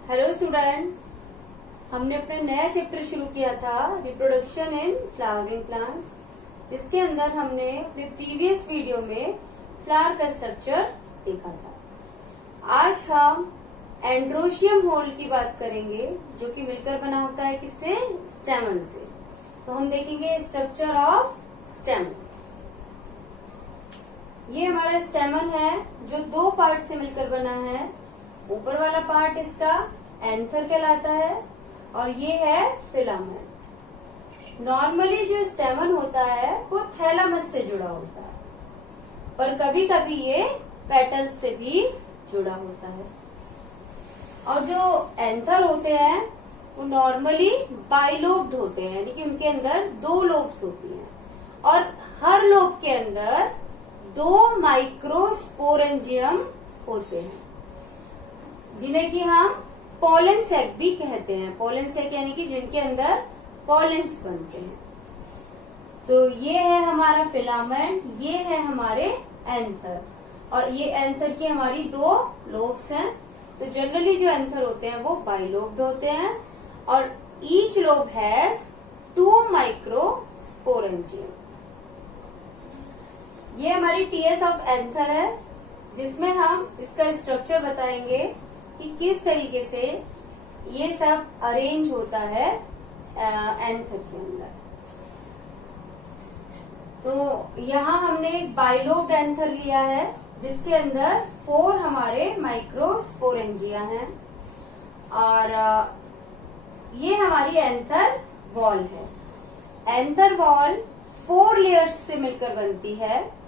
Hello student, हमने अपना नया चैप्टर शुरू किया था रिप्रोडक्शन इन फ्लावरिंग प्लांट्स, जिसके अंदर हमने अपने प्रीवियस वीडियो में फ्लावर का स्ट्रक्चर देखा था। आज हम एंड्रोशियम होल की बात करेंगे, जो कि मिलकर बना होता है किससे? स्टेमन से। तो हम देखेंगे स्ट्रक्चर ऑफ स्टेमन। ये हमारा स्टेमन है जो दो पार्ट से मिलकर बना है। ऊपर वाला पार्ट इसका एंथर कहलाता है और ये है फिलामेंट। नॉर्मली जो स्टेमन होता है वो थैलामस से जुड़ा होता है, पर कभी कभी ये पेटल्स से भी जुड़ा होता है। और जो एंथर होते हैं वो नॉर्मली बाइलोब्ड होते हैं, यानी कि उनके अंदर दो लोब्स होती हैं और हर लोब के अंदर दो माइक्रोस्पोरेंजियम होते हैं, जिन्हें कि हम पोलन सैक भी कहते हैं। पोलन सैक यानी कि जिनके अंदर पोलेंस बनते हैं। तो ये है हमारा फिलामेंट, ये है हमारे एंथर, और ये एंथर की हमारी दो लोब्स हैं। तो जनरली जो एंथर होते हैं वो बाइलोब्ड होते हैं और ईच लोब हैज 2 माइक्रोस्पोरेंजियम। ये हमारी टीएस ऑफ एंथर है, जिसमें हम इसका स्ट्रक्चर बताएंगे कि किस तरीके से ये सब अरेंज होता है एंथर के अंदर। तो यहाँ हमने एक बाइलोब्ड एंथर लिया है, जिसके अंदर 4 हमारे माइक्रोस्पोरेंजिया हैं और ये हमारी एंथर वॉल है। एंथर वॉल 4 लेयर्स से मिलकर बनती है।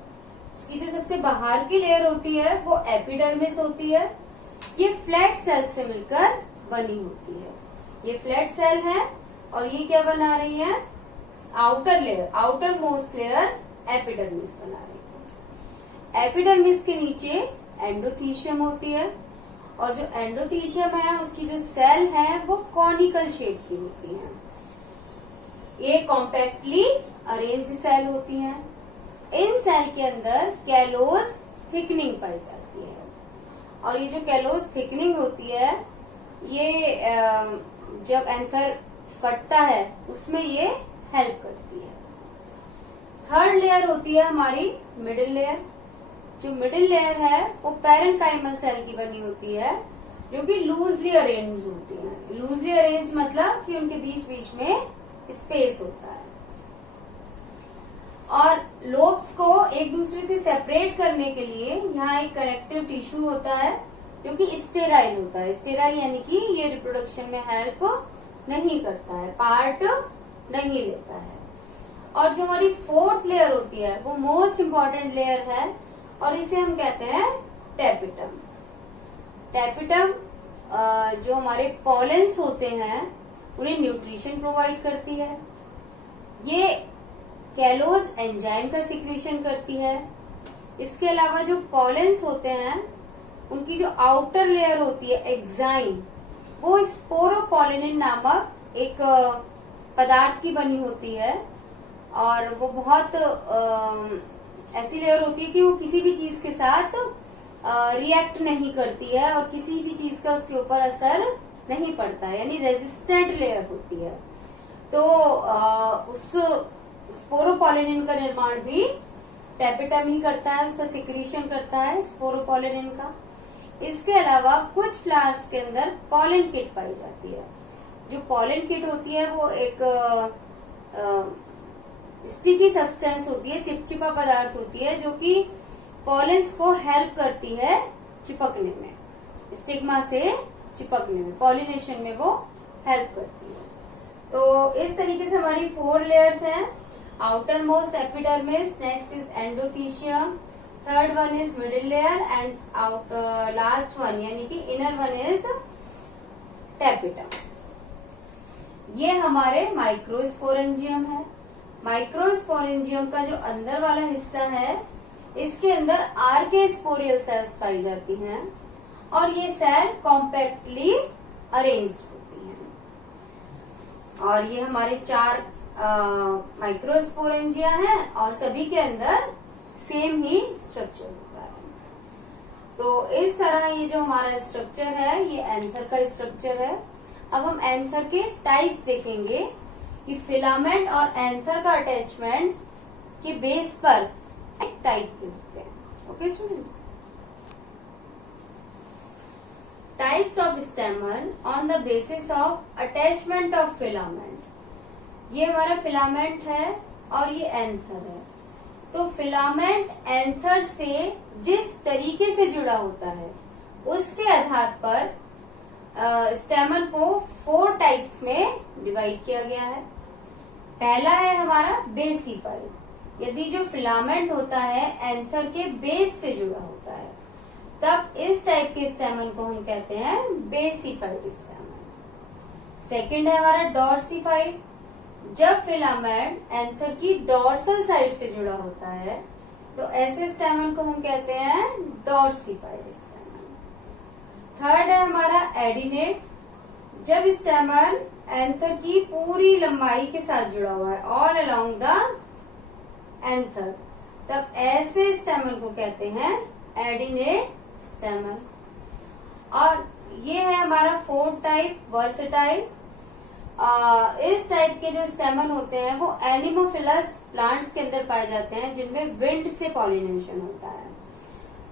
इसकी जो सबसे बाहर की लेयर होती है वो एपिडर्मिस होती है। ये फ्लैट सेल से मिलकर बनी होती है। ये फ्लैट सेल है और ये क्या बना रही है? Outer layer, outer most layer epidermis बना रही है। एपिडर्मिस के नीचे एंडोथीशियम होती है और जो एंडोथीशियम है उसकी जो सेल है वो कॉनिकल शेप की होती है। ये कॉम्पैक्टली अरेंज्ड सेल होती हैं। इन सेल के अंदर कैलोस थिकनिंग पाई जाती है और ये जो कैलोस थिकनिंग होती है ये जब एंथर फटता है उसमें ये हेल्प करती है। थर्ड लेयर होती है हमारी मिडिल लेयर। जो मिडिल लेयर है वो पैरेंकाइमल सेल की बनी होती है, जो कि लूजली अरेंज होती है। लूजली अरेंज मतलब कि उनके बीच बीच में स्पेस होता है। और लोब्स को एक दूसरे से सेपरेट करने के लिए यहाँ एक कनेक्टिव टिश्यू होता है, जो कि स्टेराइल होता है। स्टेराइल यानी कि ये रिप्रोडक्शन में हेल्प नहीं करता है, पार्ट नहीं लेता है। और जो हमारी 4th लेयर होती है वो मोस्ट इम्पॉर्टेंट लेयर है और इसे हम कहते हैं टेपिटम। टेपिटम जो हमारे पॉलेंस होते हैं उन्हें न्यूट्रिशन प्रोवाइड करती है। ये कैलोस एंजाइम का सिक्रीशन करती है। इसके अलावा जो पॉलेंस होते हैं उनकी जो आउटर लेयर होती है एक्साइन, वो स्पोरोपोलिनिन नामक एक पदार्थ की बनी होती है और वो बहुत ऐसी लेयर होती है कि वो किसी भी चीज के साथ रिएक्ट नहीं करती है और किसी भी चीज का उसके ऊपर असर नहीं पड़ता है, यानी रेजिस्टेंट लेयर होती है। तो उस स्पोरोपोलिनिन का निर्माण भी टेपिटम ही करता है, उसका सिक्रीशन करता है स्पोरोपोलिनिन का। इसके अलावा कुछ फ्लावर्स के अंदर पॉलन किट पाई जाती है। जो पॉलन किट होती है वो एक स्टिकी सब्सटेंस होती है, चिपचिपा पदार्थ होती है, जो कि पॉलेंस को हेल्प करती है चिपकने में, स्टिग्मा से चिपकने में, पॉलिनेशन में वो हेल्प करती है। तो इस तरीके से हमारी 4 लेयर्स हैं। Outer most epidermis, next is endothecium, third one is middle layer and last one यानी कि इनर वन इज टेपिटम। ये हमारे माइक्रोस्पोरेंजियम है। माइक्रोस्पोरेंजियम का जो अंदर वाला हिस्सा है इसके अंदर आर्केस्पोरियल सेल्स पाई जाती हैं और ये सेल कॉम्पैक्टली अरेंज्ड होती हैं। और ये हमारे 4 माइक्रोस्पोरेंजिया हैं और सभी के अंदर सेम ही स्ट्रक्चर होता है। तो इस तरह ये जो हमारा स्ट्रक्चर है ये एंथर का स्ट्रक्चर है। अब हम एंथर के टाइप्स देखेंगे कि फिलामेंट और एंथर का अटैचमेंट के बेस पर एक टाइप के होते हैं। Okay student, types of स्टेमन on the basis of attachment of filament. ये हमारा फिलामेंट है और ये एंथर है। तो फिलामेंट एंथर से जिस तरीके से जुड़ा होता है उसके आधार पर स्टेमन को 4 टाइप्स में डिवाइड किया गया है। पहला है हमारा बेसिफाइड। यदि जो फिलामेंट होता है एंथर के बेस से जुड़ा होता है तब इस टाइप के स्टेमन को हम कहते हैं बेसिफाइड स्टेमन। सेकंड है हमारा डॉर्सिफाइड। जब फिलामेंट एंथर की डॉर्सल साइड से जुड़ा होता है तो ऐसे स्टेमन को हम कहते हैं डॉर्सिफाइड स्टेमन। थर्ड है हमारा एडिनेट। जब स्टेमन एंथर की पूरी लंबाई के साथ जुड़ा हुआ है ऑल अलोंग द एंथर, तब ऐसे स्टेमन को कहते हैं एडिनेट स्टेमन। और ये है हमारा फोर्थ टाइप वर्सेटाइल। इस टाइप के जो स्टेमन होते हैं वो एनिमोफिलस प्लांट्स के अंदर पाए जाते हैं जिनमें विंड से पॉलिनेशन होता है।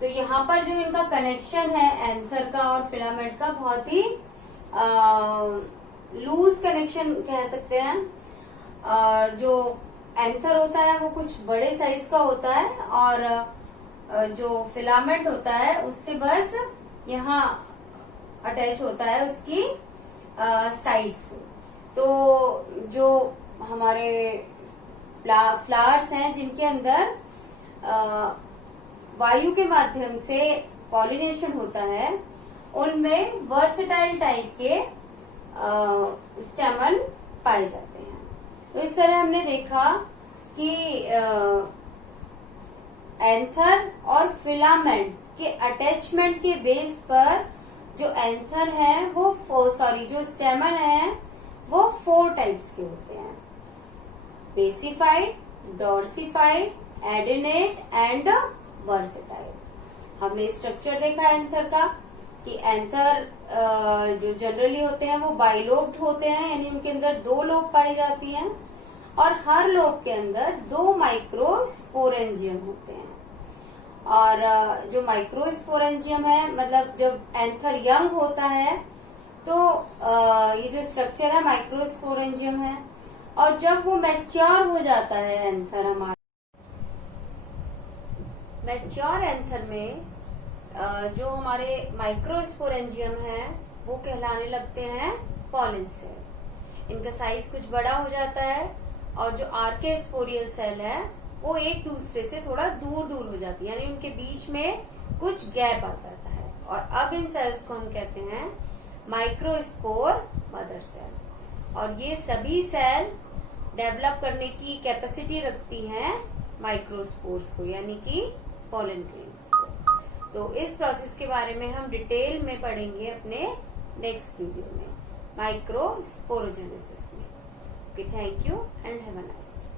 तो यहाँ पर जो इनका कनेक्शन है एंथर का और फिलामेंट का बहुत ही लूज कनेक्शन कह सकते हैं। और जो एंथर होता है वो कुछ बड़े साइज का होता है और जो फिलामेंट होता है उससे बस यहाँ अटैच होता है उसकी साइड से। तो जो हमारे फ्लावर्स हैं जिनके अंदर वायु के माध्यम से पॉलिनेशन होता है उनमें वर्सेटाइल टाइप के स्टेमन पाए जाते हैं। तो इस तरह हमने देखा कि एंथर और फिलामेंट के अटैचमेंट के बेस पर जो एंथर है वो जो स्टेमन है वो 4 टाइप्स के होते हैं, बेसिफाइड, डॉर्सिफाइड, एडिनेट एंड वर्सेटाइल। हमने स्ट्रक्चर देखा एंथर का कि एंथर जो जनरली होते हैं वो बाइलोब्ड होते हैं, यानी उनके अंदर 2 लोब पाई जाती हैं और हर लोब के अंदर 2 माइक्रोस्पोरेंजियम होते हैं। और जो माइक्रोस्पोरेंजियम है मतलब जब एंथर यंग होता है तो ये जो स्ट्रक्चर है माइक्रोस्पोरेंजियम है, और जब वो मैच्योर हो जाता है एंथर हमारा, मैच्योर एंथर में जो हमारे माइक्रोस्पोरेंजियम है वो कहलाने लगते हैं पॉलन सेल। इनका साइज कुछ बड़ा हो जाता है और जो आर्केस्पोरियल सेल है वो एक दूसरे से थोड़ा दूर दूर हो जाती है, यानी उनके बीच में कुछ गैप आ जाता है। और अब इन सेल्स को हम कहते हैं माइक्रोस्पोर मदर सेल। और ये सभी सेल डेवलप करने की कैपेसिटी रखती हैं माइक्रोस्पोर्स को, यानी कि पॉलन ग्रेन्स को। तो इस प्रोसेस के बारे में हम डिटेल में पढ़ेंगे अपने नेक्स्ट वीडियो में, माइक्रोस्पोरोजेनेसिस में। Okay, thank you and have a nice day.